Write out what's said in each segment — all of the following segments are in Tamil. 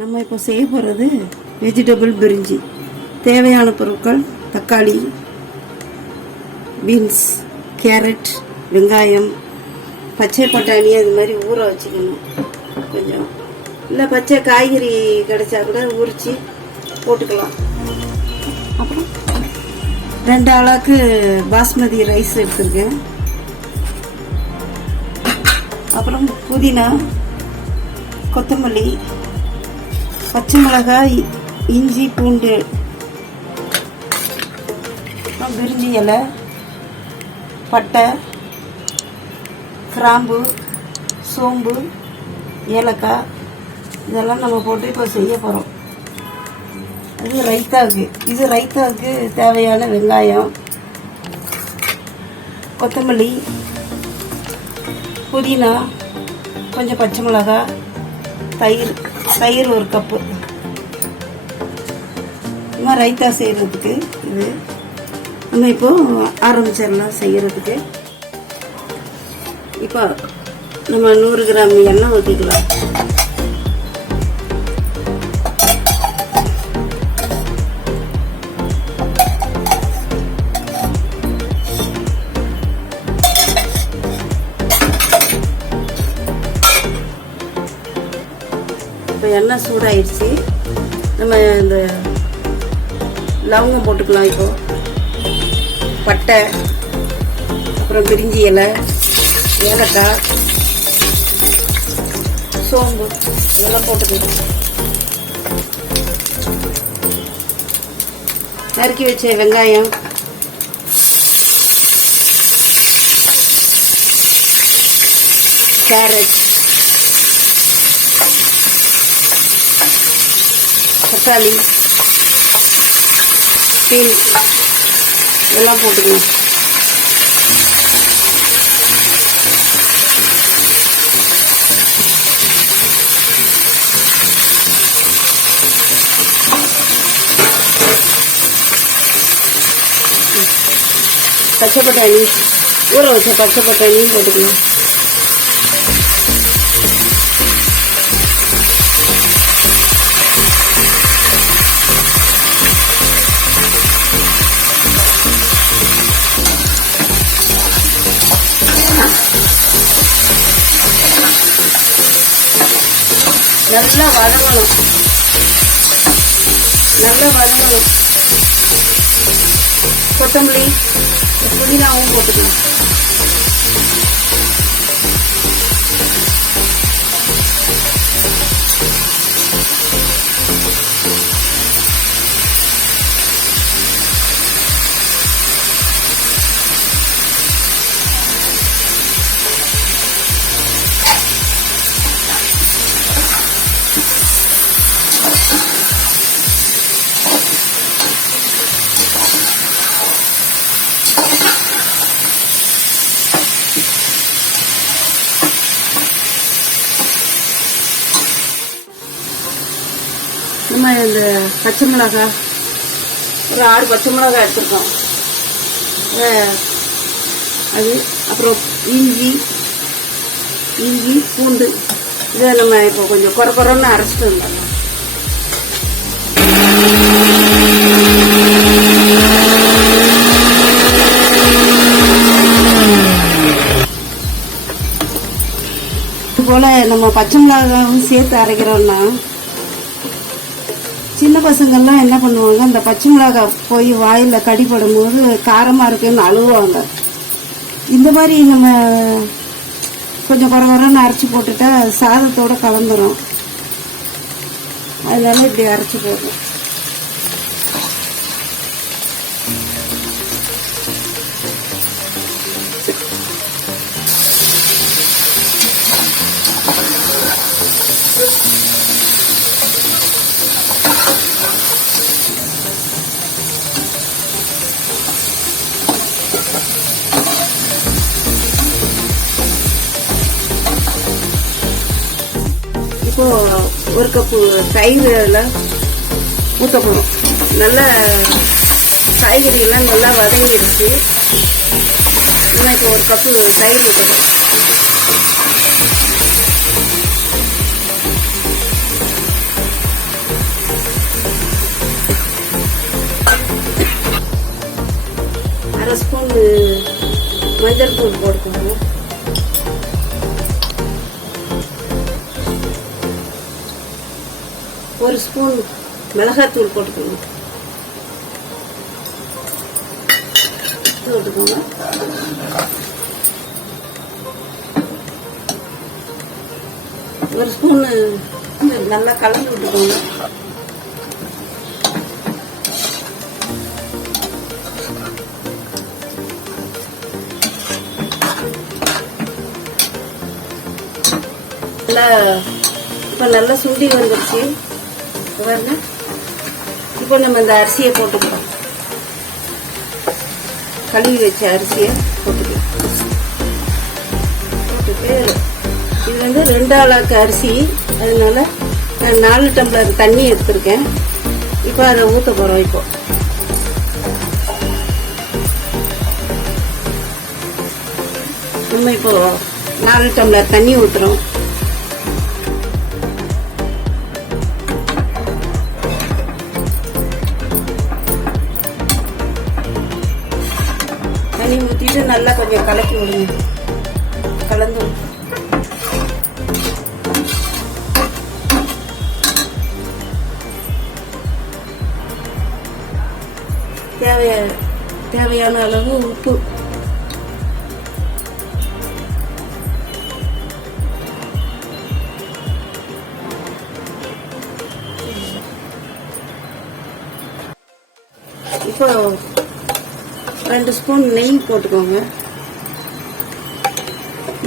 நம்ம இப்போ செய்ய போகிறது வெஜிடபிள் பிரிஞ்சி. தேவையான பொருட்கள் தக்காளி, பீன்ஸ், கேரட், வெங்காயம், பச்சை பட்டாணி அது மாதிரி ஊற வச்சுக்கணும். கொஞ்சம் இல்லை பச்சை காய்கறி கிடைச்சா கூட உரித்து போட்டுக்கலாம். அப்புறம் 2 அளவுக்கு பாஸ்மதி ரைஸ் எடுத்துருக்கேன். அப்புறம் புதினா, கொத்தமல்லி, பச்சை மிளகாய், இஞ்சி, பூண்டு, பிரிஞ்சி இலை, பட்டை, கிராம்பு, சோம்பு, ஏலக்காய் இதெல்லாம் நம்ம போட்டு இப்போ செய்ய போகிறோம். இது ரைத்தாவுக்கு தேவையான வெங்காயம், கொத்தமல்லி, புதினா, கொஞ்சம் பச்சை மிளகாய், தயிர் 1 கப்பு. இந்த ரைத்தா செய்கிறதுக்கு இது நம்ம இப்போது ஆரம்பிச்சிடலாம் செய்கிறதுக்கு. இப்போ நம்ம 100 கிராம் எண்ணெய் ஊற்றிக்கலாம். இப்போ எண்ணெய் சூடாயிடுச்சு. நம்ம இந்த லவங்கம் போட்டுக்கலாம். இப்போ பட்டை, அப்புறம் பிரிஞ்சி இலை, ஏலக்காய், சோம்பு இதெல்லாம் போட்டுக்கலாம். நறுக்கி வச்ச வெங்காயம், கேரட், தக்காளி, பீன்ஸ் இதெல்லாம் போட்டுக்கணும். பச்சை பட்டாணி, ஊற வச்ச பச்சை பட்டாணியும் போட்டுக்கணும். நல்லா வதங்கணும். கொத்தமல்லி, புதினாவும் போட்டுக்கணும். நம்ம இந்த பச்சை மிளகாய் ஒரு 6 பச்சை மிளகாய் எடுத்துருக்கோம். அது அப்புறம் இஞ்சி, பூண்டு இதை நம்ம இப்போ கொஞ்சம் குறைன்னு அரைச்சிட்டு வந்தோம். இது போல் நம்ம பச்சை மிளகாயும் சேர்த்து அரைக்கிறோம்னா சின்ன பசங்கள்லாம் என்ன பண்ணுவாங்க, அந்த பச்சை மிளகாய் போய் வாயில் கடிப்படும் போது காரமாக இருக்குன்னு அழுவாங்க. இந்த மாதிரி நம்ம கொஞ்சம் குறைன்னு அரைச்சி போட்டுட்டா சாதத்தோடு கலந்துரும். அதனால இப்படி அரைச்சி போடுறோம். இப்போ 1 கப்பு தயிர் அதில் ஊற்ற போகிறோம். நல்லா காய்கறியெல்லாம் நல்லா வதங்கிடுச்சு. இப்போ 1 கப்பு தயிர் ஊற்றணும். மஞ்சள் தூள் போட்டுக்கோங்க. ஒரு ஸ்பூன் மிளகாத்தூள் போட்டுக்கோங்க. போட்டுக்கோங்க. ஒரு ஸ்பூன் நல்லா கலந்து விட்டுக்கோங்க. இப்போ நல்லா சுண்டி வந்துருச்சு பாருங்க. இப்போ நம்ம இந்த அரிசியை போட்டுக்கலாம். கழுவி வச்ச அரிசியை போட்டுக்கலாம். போட்டுட்டு இது வந்து 2 ஆளாக்கு அரிசி, அதனால நான் 4 டம்ளர் தண்ணி எடுத்திருக்கேன். இப்போ அதை ஊற்ற போகிறோம். இப்போ நம்ம இப்போ 4 டம்ளர் தண்ணி ஊற்றுறோம். தண்ணி ஊற்றிட்டு நல்லா கொஞ்சம் கலக்கி விடுங்க. கலந்து தேவையான அளவு உப்பு, இப்போ 2 ஸ்பூன் நெய் போட்டுக்கோங்க.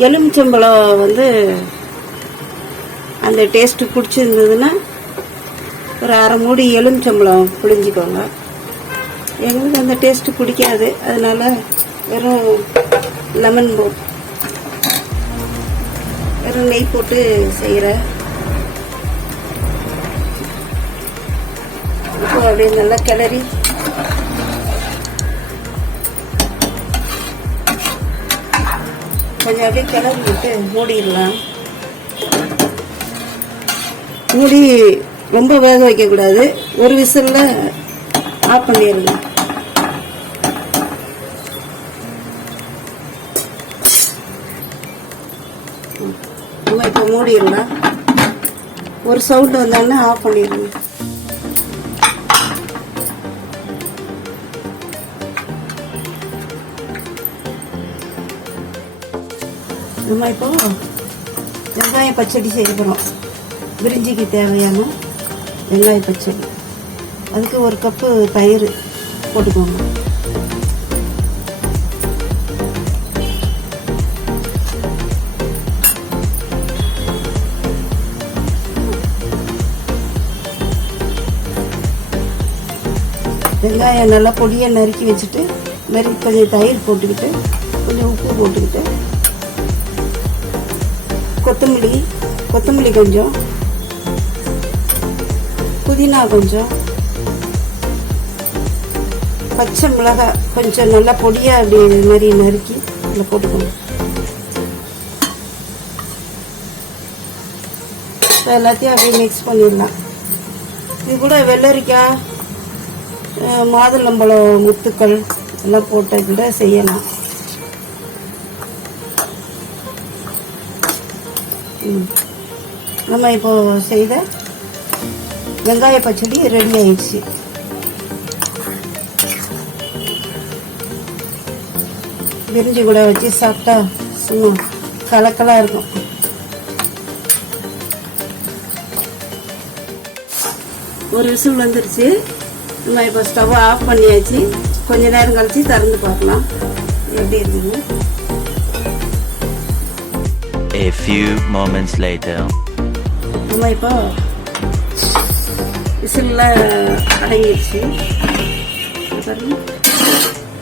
எலுமிச்சம்பழம் வந்து அந்த டேஸ்ட்டு பிடிச்சிருந்ததுன்னா ஒரு 1/2 மூடி எலுமிச்சம்பழம் புழிஞ்சிக்கோங்க. எங்களுக்கு அந்த டேஸ்ட்டு பிடிக்காது, அதனால வெறும் லெமன் வெறும் நெய் போட்டு செய்கிறேன். இப்போ அப்படியே நல்லா கிளறி கொஞ்சம் அப்படியே கிளறி விட்டு மூடிடலாம். மூடி ரொம்ப வேக வைக்கக்கூடாது. ஒரு விசில்ல ஆஃப் பண்ணிடுங்க. நம்ம இப்போ மூடிடலாம். ஒரு சவுண்ட் வந்தோடனே ஆஃப் பண்ணிடுங்க. நம்ம இப்போ வெங்காய பச்சடி செய்ய போகிறோம். பிரிஞ்சிக்கு தேவையான வெங்காய பச்சடி. அதுக்கு 1 கப்பு தயிர் போட்டுக்கோங்க. வெங்காயம் நல்லா பொடியை நறுக்கி வச்சுட்டு கொஞ்சம் தயிர் போட்டுக்கிட்டு கொஞ்சம் உப்பு போட்டுக்கிட்டு கொத்தமல்லி கொஞ்சம், புதினா கொஞ்சம், பச்சை மிளகாய் கொஞ்சம் நல்லா பொடியாக அப்படி மாதிரி நறுக்கி அதில் போட்டுக்கணும். எல்லாத்தையும் அப்படியே மிக்ஸ் பண்ணிடலாம். இது கூட வெள்ளரிக்காய், மாதுளம்பழம் முத்துக்கள் எல்லாம் போட்ட கூட செய்யலாம். நம்ம இப்போ செய்த வெங்காய பச்சடி ரெடி ஆயிடுச்சு. பிரிஞ்சி கூட வச்சு சாப்பிட்டா சும்மா கலக்கலாக இருக்கும். ஒரு விசில் வந்துருச்சு. நம்ம இப்போ ஸ்டவ் ஆஃப் பண்ணியாச்சு. கொஞ்ச நேரம் கழிச்சு திறந்து பார்க்கலாம் எப்படி இருக்குன்னு. A few moments later. நம்ம இப்போ விசில்லாம் அடங்கிடுச்சு. பாருங்க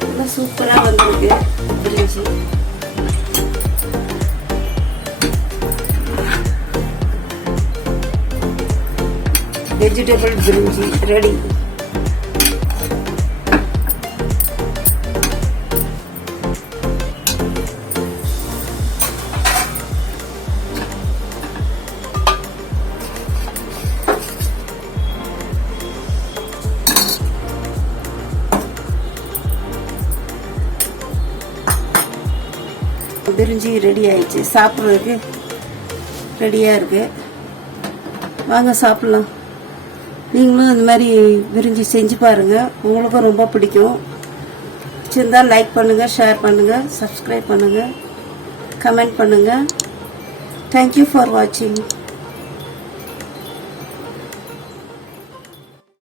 நல்லா சூப்பராக வந்திருக்கு பிரிஞ்சி. வெஜிடபிள் பிரிஞ்சி ரெடி. பிரிஞ்சி ரெடி ஆயிடுச்சு, சாப்பிட்றதுக்கு ரெடியாக இருக்குது. வாங்க சாப்பிட்லாம். நீங்களும் இந்த மாதிரி பிரிஞ்சி செஞ்சு பாருங்கள், உங்களுக்கும் ரொம்ப பிடிக்கும். பிடிச்சிருந்தால் லைக் பண்ணுங்கள், ஷேர் பண்ணுங்கள், சப்ஸ்கிரைப் பண்ணுங்கள், கமெண்ட் பண்ணுங்கள். தேங்க்யூ ஃபார் வாட்சிங்.